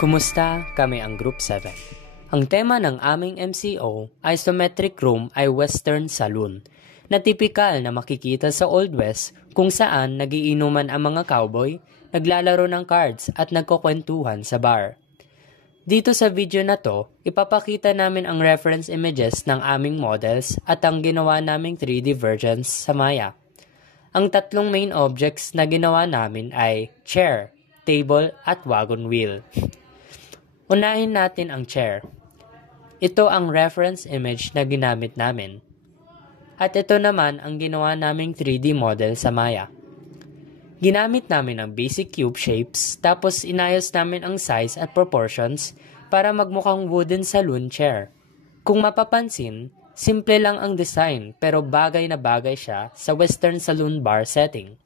Kumusta? Kami ang Group 7. Ang tema ng aming MCO, Isometric Room ay Western Saloon, na tipikal na makikita sa Old West kung saan nagiinuman ang mga cowboy, naglalaro ng cards at nagkukwentuhan sa bar. Dito sa video na to, ipapakita namin ang reference images ng aming models at ang ginawa naming 3D versions sa Maya. Ang tatlong main objects na ginawa namin ay chair, table at wagon wheel. Unahin natin ang chair. Ito ang reference image na ginamit namin. At ito naman ang ginawa naming 3D model sa Maya. Ginamit namin ang basic cube shapes tapos inayos namin ang size at proportions para magmukhang wooden saloon chair. Kung mapapansin, simple lang ang design pero bagay na bagay siya sa Western saloon bar setting.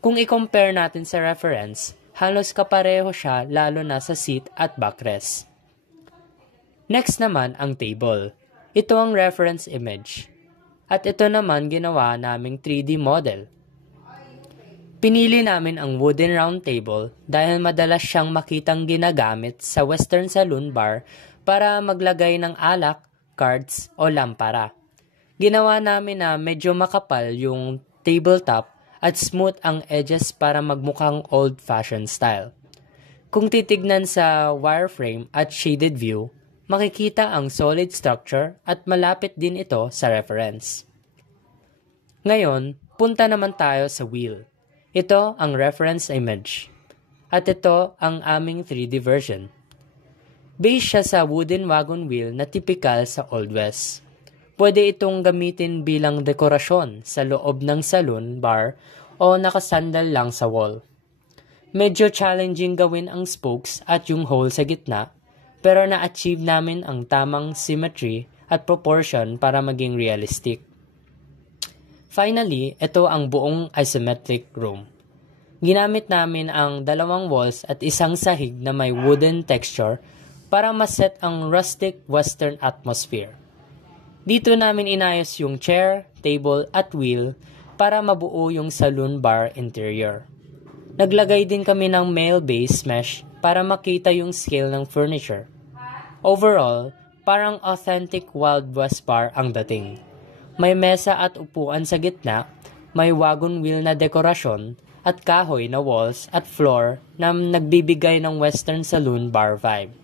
Kung i-compare natin sa reference, halos kapareho siya lalo na sa seat at backrest. Next naman ang table. Ito ang reference image. At ito naman ginawa naming 3D model. Pinili namin ang wooden round table dahil madalas siyang makitang ginagamit sa Western saloon bar para maglagay ng alak, cards o lampara. Ginawa namin na medyo makapal yung tabletop at smooth ang edges para magmukhang old-fashioned style. Kung titignan sa wireframe at shaded view, makikita ang solid structure at malapit din ito sa reference. Ngayon, punta naman tayo sa wheel. Ito ang reference image. At ito ang aming 3D version. Based siya sa wooden wagon wheel na tipikal sa Old West. Pwede itong gamitin bilang dekorasyon sa loob ng saloon, bar, o nakasandal lang sa wall. Medyo challenging gawin ang spokes at yung hole sa gitna, pero na-achieve namin ang tamang symmetry at proportion para maging realistic. Finally, ito ang buong isometric room. Ginamit namin ang 2 walls at isang sahig na may wooden texture para maset ang rustic western atmosphere. Dito namin inayos yung chair, table at wheel para mabuo yung saloon bar interior. Naglagay din kami ng male-based mesh para makita yung scale ng furniture. Overall, parang authentic Wild West bar ang dating. May mesa at upuan sa gitna, may wagon wheel na dekorasyon, at kahoy na walls at floor na nagbibigay ng Western saloon bar vibe.